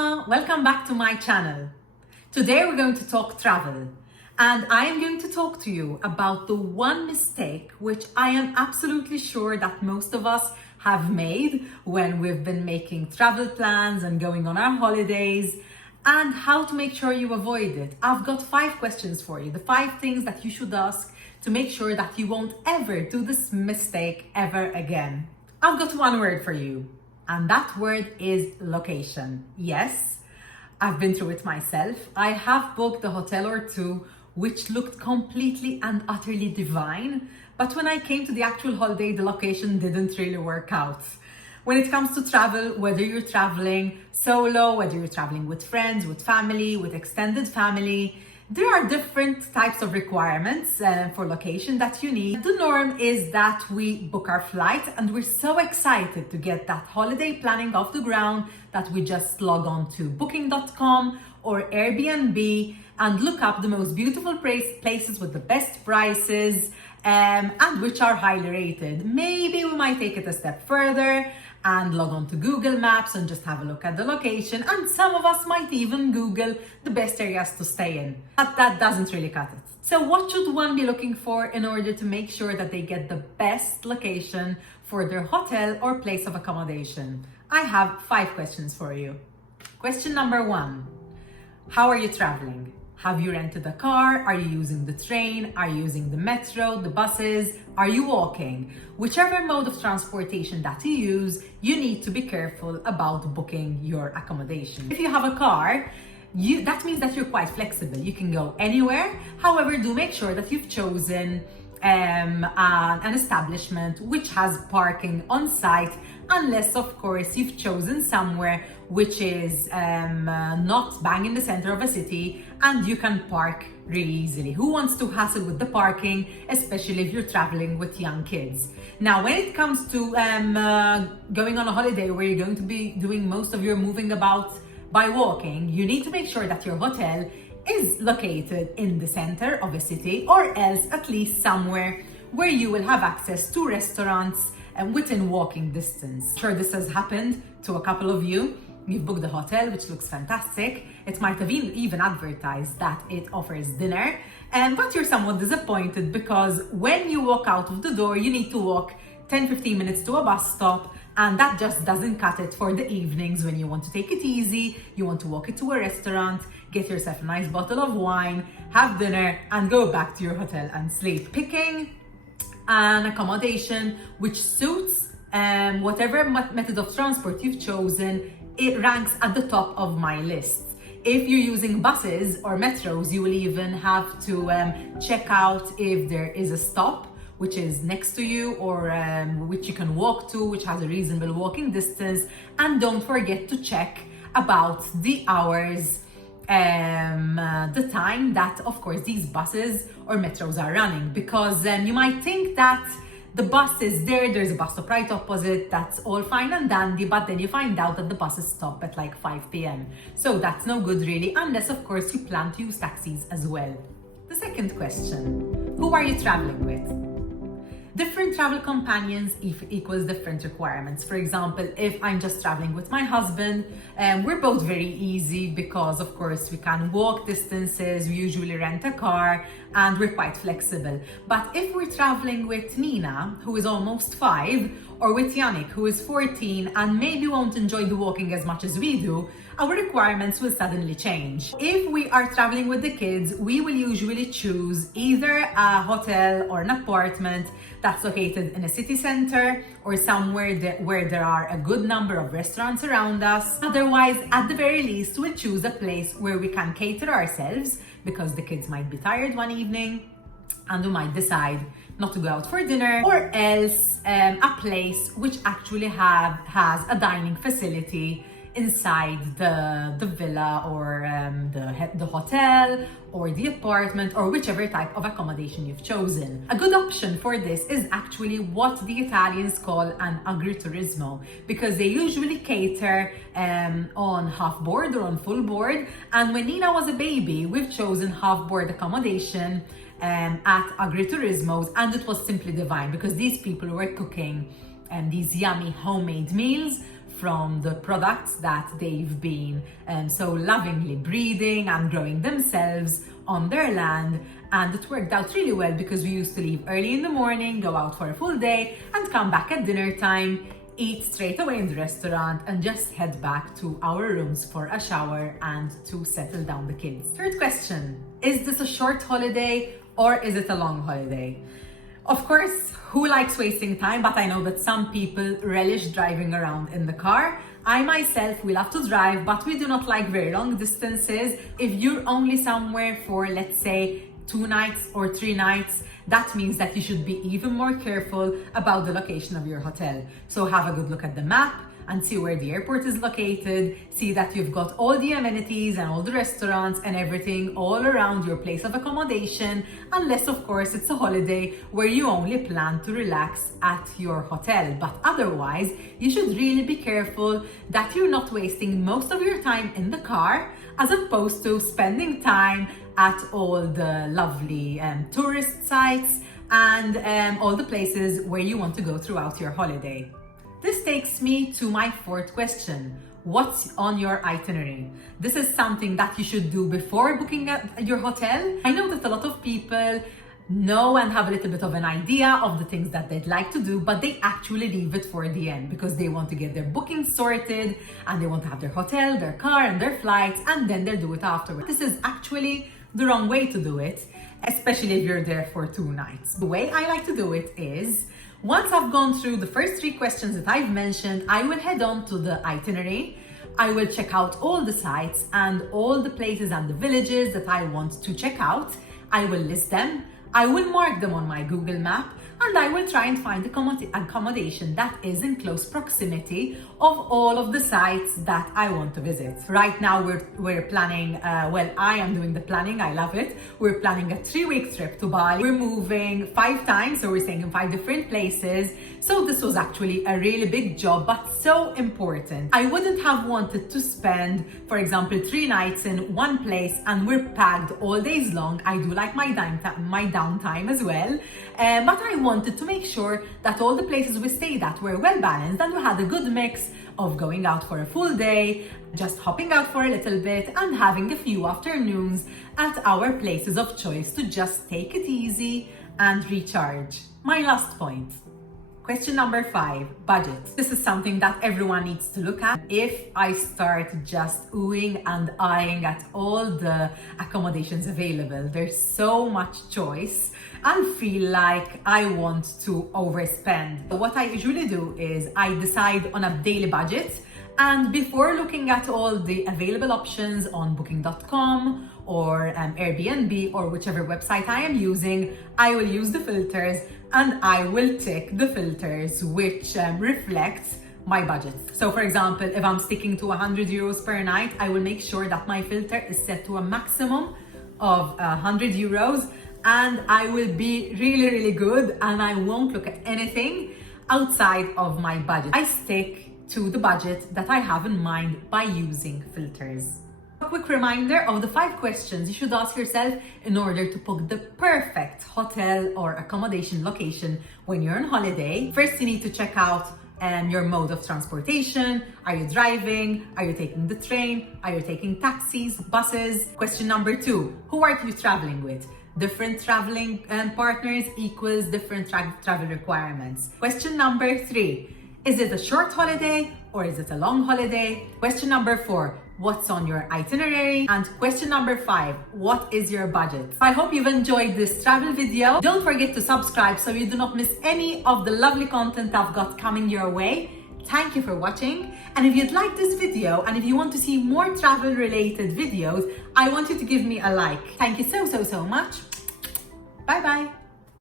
welcome back to my channel. Today we're going to talk travel, and I am going to talk to you about the one mistake which I am absolutely sure that most of us have made when we've been making travel plans and going on our holidays, and how to make sure you avoid it. I've got 5 questions for you, the 5 things that you should ask to make sure that you won't ever do this mistake ever again. I've got one word for you, and that word is location. Yes, I've been through it myself. I have booked a hotel or two which looked completely and utterly divine, but when I came to the actual holiday, the location didn't really work out. When it comes to travel, whether you're traveling solo, whether you're traveling with friends, with family, with extended family, there are different types of requirements for location that you need. The norm is that we book our flight and we're so excited to get that holiday planning off the ground that we just log on to booking.com or Airbnb and look up the most beautiful places with the best prices and which are highly rated. Maybe we might take it a step further and log on to Google Maps and just have a look at the location, and some of us might even Google the best areas to stay in, but that doesn't really cut it. So what should one be looking for in order to make sure that they get the best location for their hotel or place of accommodation? I have 5 questions for you. Question number 1, how are you traveling? Have you rented a car? Are you using the train? Are you using the metro, the buses? Are you walking? Whichever mode of transportation that you use, you need to be careful about booking your accommodation. If you have a car, that means that you're quite flexible. You can go anywhere. However, do make sure that you've chosen an establishment which has parking on site, unless of course you've chosen somewhere which is not bang in the center of a city and you can park really easily. Who wants to hassle with the parking, especially if you're traveling with young kids? Now, when it comes to going on a holiday where you're going to be doing most of your moving about by walking, you need to make sure that your hotel is located in the center of a city, or else at least somewhere where you will have access to restaurants and within walking distance. I'm sure this has happened to a couple of you. You've booked a hotel which looks fantastic. It might have even advertised that it offers dinner, but you're somewhat disappointed because when you walk out of the door, you need to walk 10-15 minutes to a bus stop, and that just doesn't cut it for the evenings when you want to take it easy, you want to walk it to a restaurant, get yourself a nice bottle of wine, have dinner, and go back to your hotel and sleep. Picking an accommodation which suits whatever method of transport you've chosen, it ranks at the top of my list. If you're using buses or metros, you will even have to check out if there is a stop which is next to you or which you can walk to, which has a reasonable walking distance. And don't forget to check about the hours, the time that of course these buses or metros are running, because you might think that the bus is there's a bus stop right opposite, that's all fine and dandy, but then you find out that the buses stop at like 5 p.m. So that's no good really, unless of course you plan to use taxis as well. The second question, who are you traveling with? Different travel companions equals different requirements. For example, if I'm just traveling with my husband, we're both very easy because of course we can walk distances, we usually rent a car, and we're quite flexible. But if we're traveling with Nina, who is almost 5, or with Yannick, who is 14 and maybe won't enjoy the walking as much as we do, our requirements will suddenly change. If we are traveling with the kids, we will usually choose either a hotel or an apartment that's located in a city center or somewhere where there are a good number of restaurants around us. Otherwise, at the very least, we'll choose a place where we can cater ourselves because the kids might be tired one evening and we might decide not to go out for dinner, or else a place which actually has a dining facility inside the villa or the hotel or the apartment or whichever type of accommodation you've chosen. A good option for this is actually what the Italians call an agriturismo, because they usually cater on half board or on full board. And when Nina was a baby, we've chosen half board accommodation at agriturismos, and it was simply divine because these people were cooking these yummy homemade meals from the products that they've been so lovingly breeding and growing themselves on their land. And it worked out really well because we used to leave early in the morning, go out for a full day, and come back at dinner time, eat straight away in the restaurant, and just head back to our rooms for a shower and to settle down the kids. Third question, is this a short holiday or is it a long holiday? Of course, who likes wasting time? But I know that some people relish driving around in the car. I myself, we love to drive, but we do not like very long distances. If you're only somewhere for, let's say, 2 nights or 3 nights, that means that you should be even more careful about the location of your hotel. So have a good look at the map and see where the airport is located. See that you've got all the amenities and all the restaurants and everything all around your place of accommodation, unless of course it's a holiday where you only plan to relax at your hotel. But otherwise, you should really be careful that you're not wasting most of your time in the car as opposed to spending time at all the lovely tourist sites and all the places where you want to go throughout your holiday. This takes me to my fourth question. What's on your itinerary? This is something that you should do before booking at your hotel. I know that a lot of people know and have a little bit of an idea of the things that they'd like to do, but they actually leave it for the end because they want to get their bookings sorted and they want to have their hotel, their car, and their flights, and then they'll do it afterwards. This is actually the wrong way to do it, especially if you're there for 2 nights. The way I like to do it is, once I've gone through the first 3 questions that I've mentioned, I will head on to the itinerary. I will check out all the sites and all the places and the villages that I want to check out. I will list them. I will mark them on my Google map, and I will try and find accommodation that is in close proximity of all of the sites that I want to visit. Right now we're planning, I am doing the planning, I love it. We're planning a 3-week trip to Bali. We're moving 5 times, so we're staying in 5 different places. So this was actually a really big job, but so important. I wouldn't have wanted to spend, for example, 3 nights in one place and we're packed all days long. I do like my downtime as well, but I wanted to make sure that all the places we stayed at were well balanced and we had a good mix of going out for a full day, just hopping out for a little bit, and having a few afternoons at our places of choice to just take it easy and recharge. My last point. Question number 5, budget. This is something that everyone needs to look at. If I start just oohing and eyeing at all the accommodations available, there's so much choice and feel like I want to overspend. What I usually do is I decide on a daily budget, and before looking at all the available options on booking.com or Airbnb or whichever website I am using, I will use the filters and I will tick the filters which reflect my budget. So for example, if I'm sticking to 100 euros per night, I will make sure that my filter is set to a maximum of 100 euros, and I will be really good and I won't look at anything outside of my budget. I stick to the budget that I have in mind by using filters. A quick reminder of the 5 questions you should ask yourself in order to book the perfect hotel or accommodation location when you're on holiday. First, you need to check out your mode of transportation. Are you driving? Are you taking the train? Are you taking taxis, buses? Question number 2, who are you traveling with? Different traveling partners equals different travel requirements. Question number 3, is it a short holiday or is it a long holiday? Question number 4, what's on your itinerary? And question number 5, what is your budget? I hope you've enjoyed this travel video. Don't forget to subscribe so you do not miss any of the lovely content I've got coming your way. Thank you for watching. And if you'd like this video and if you want to see more travel related videos, I want you to give me a like. Thank you so much. Bye bye.